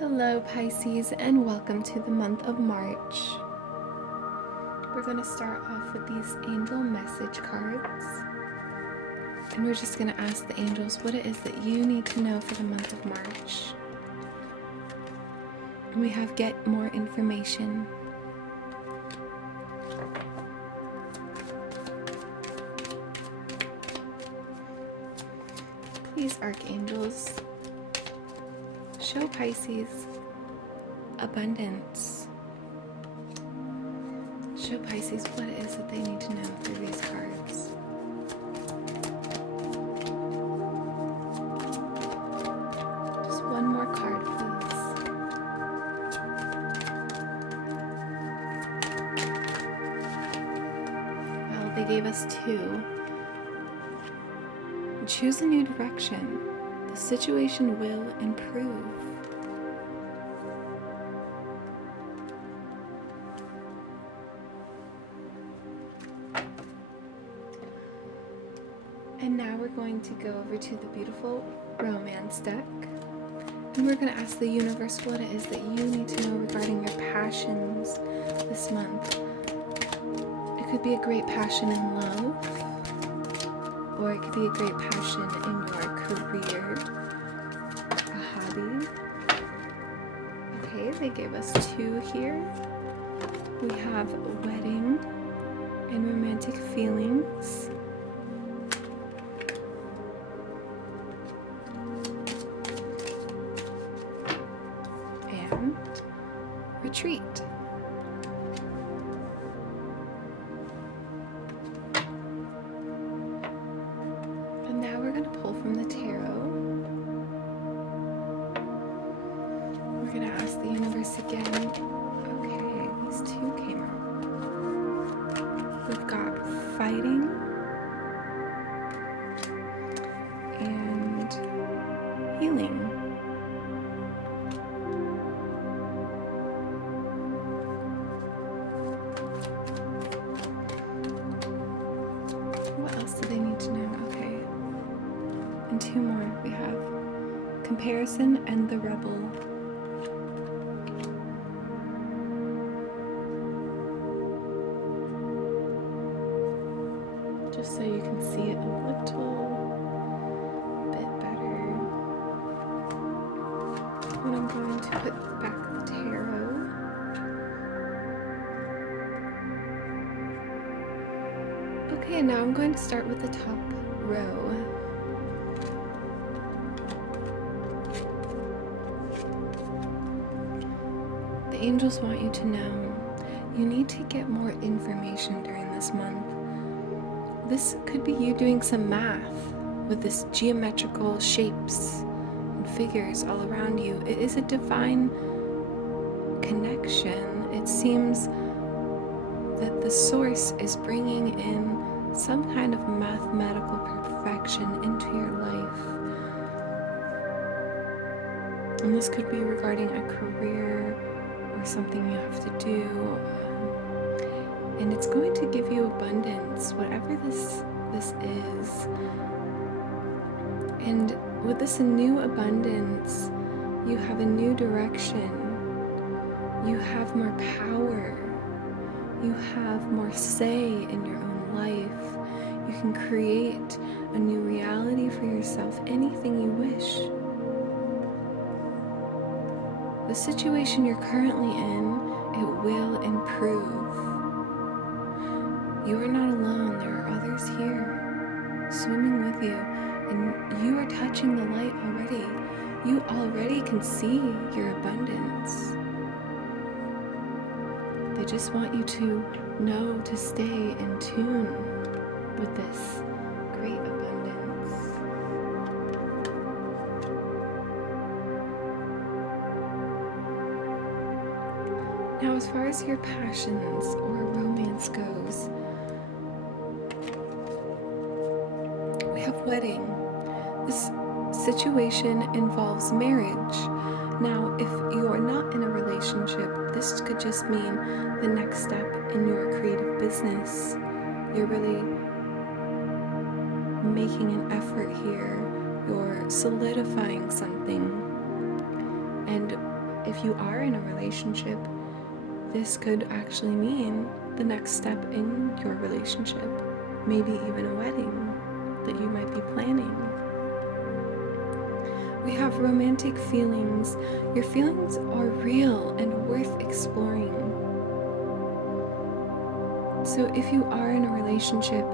Hello Pisces, and welcome to the month of March. We're going to start off with these angel message cards, and we're just going to ask the angels what it is that you need to know for the month of March. We have get more information. Please, archangels, show Pisces abundance. Show Pisces what it is that they need to know through these cards. Just one more card, please. Well, they gave us two. Choose a new direction. The situation will improve. And now we're going to go over to the beautiful romance deck. And we're going to ask the universe what it is that you need to know regarding your passions this month. It could be a great passion in love, or it could be a great passion in your career, a hobby. Okay, they gave us two here. We have wedding and romantic feelings. And retreat. And now we're going to pull from the tarot. We're going to ask the universe again. Okay, these two came out. We've got fighting and healing. What else do they need to know? Okay. And two more. We have comparison and the rebel. Just so you can see it a little bit better. And I'm going to put back the tarot. Okay, now I'm going to start with the top row. The angels want you to know you need to get more information during this month. This could be you doing some math with this geometrical shapes and figures all around you. It is a divine connection. It seems that the source is bringing in some kind of mathematical perfection into your life. And this could be regarding a career or something you have to do. And it's going to give you abundance, whatever this is. And with this new abundance, you have a new direction. You have more power. You have more say in your own life. You can create a new reality for yourself, anything you wish. The situation you're currently in, it will improve. You are not alone. There are others here swimming with you, and you are touching the light already. You already can see your abundance. They just want you to know to stay in tune with this great abundance. Now, as far as your passions or romance goes, we have wedding. This situation involves marriage. Now, if you are not in a relationship, this could just mean the next step in your creative business. You're really making an effort here. You're solidifying something. And if you are in a relationship, this could actually mean the next step in your relationship, maybe even a wedding that you might be planning. We have romantic feelings. Your feelings are real and worth exploring. So if you are in a relationship,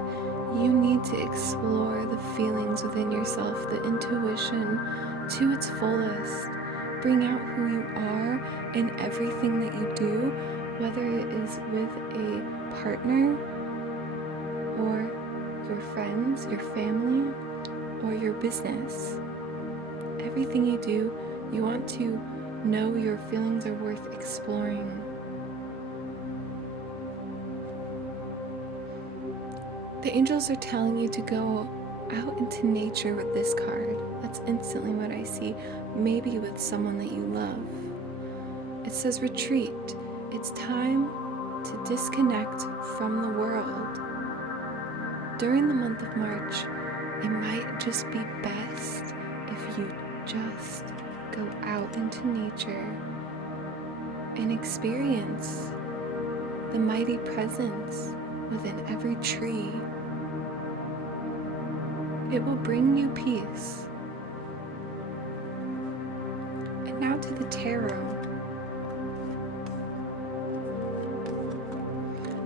you need to explore the feelings within yourself, the intuition to its fullest. Bring out who you are in everything that you do, whether it is with a partner or your friends, your family, or your business. Everything you do, you want to know your feelings are worth exploring. The angels are telling you to go out into nature with this card. That's instantly what I see. Maybe with someone that you love. It says retreat. It's time to disconnect from the world. During the month of March, it might just be best if you just go out into nature and experience the mighty presence within every tree. It will bring you peace. And now to the tarot.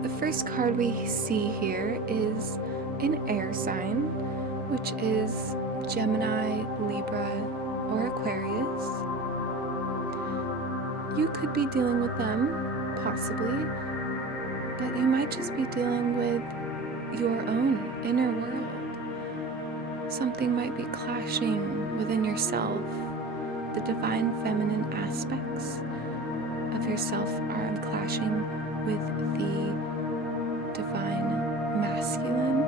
The first card we see here is an air sign, which is Gemini, Libra, or Aquarius. You could be dealing with them, possibly, but you might just be dealing with your own inner world. Something might be clashing within yourself. The divine feminine aspects of yourself are clashing with the divine masculine.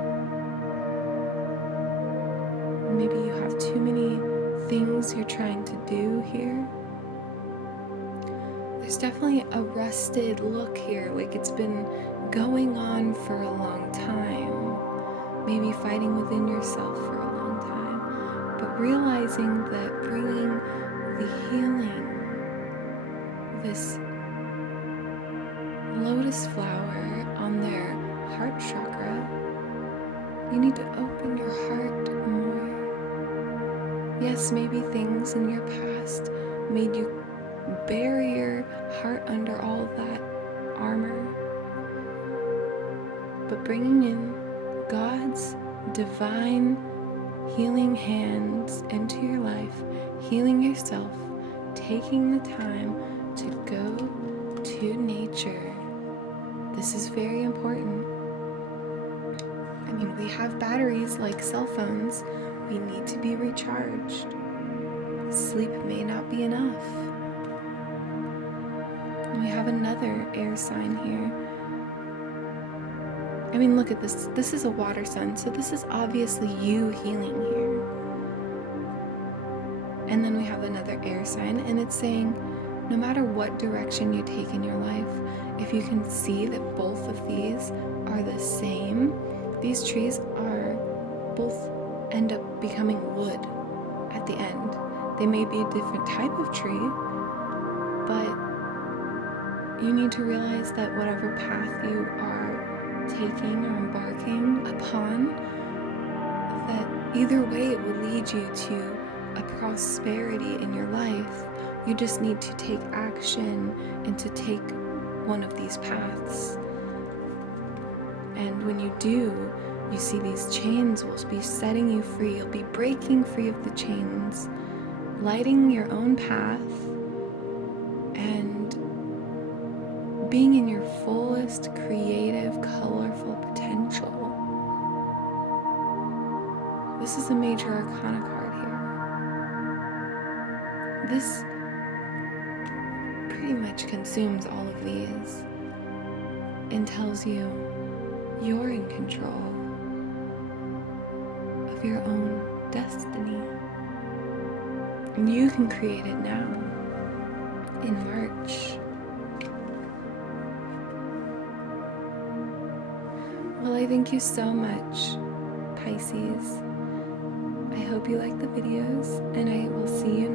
Maybe you have too many things you're trying to do here. There's definitely a rusted look here, like it's been going on for a long time. Maybe fighting within yourself for a long time. But realizing that bringing the healing, this lotus flower on their heart chakra, you need to open your heart more. Yes, maybe things in your past made you bury your heart under all that armor. But bringing in God's divine healing hands into your life, healing yourself, taking the time to go to nature. This is very important. I mean, we have batteries like cell phones. We need to be recharged. Sleep may not be enough. And we have another air sign here. I mean, look at this. This is a water sign, so this is obviously you healing here. And then we have another air sign, and it's saying, no matter what direction you take in your life, if you can see that both of these are the same, these trees are both end up becoming wood at the end. They may be a different type of tree, but you need to realize that whatever path you are taking or embarking upon, that either way it will lead you to a prosperity in your life. You just need to take action and to take one of these paths. And when you do, you see these chains will be setting you free. You'll be breaking free of the chains, lighting your own path, and being in your fullest creative, colorful potential. This is a major arcana card here. This pretty much consumes all of these and tells you you're in control of your own destiny. And you can create it now in March. Well, I thank you so much, Pisces. I hope you like the videos, and I will see you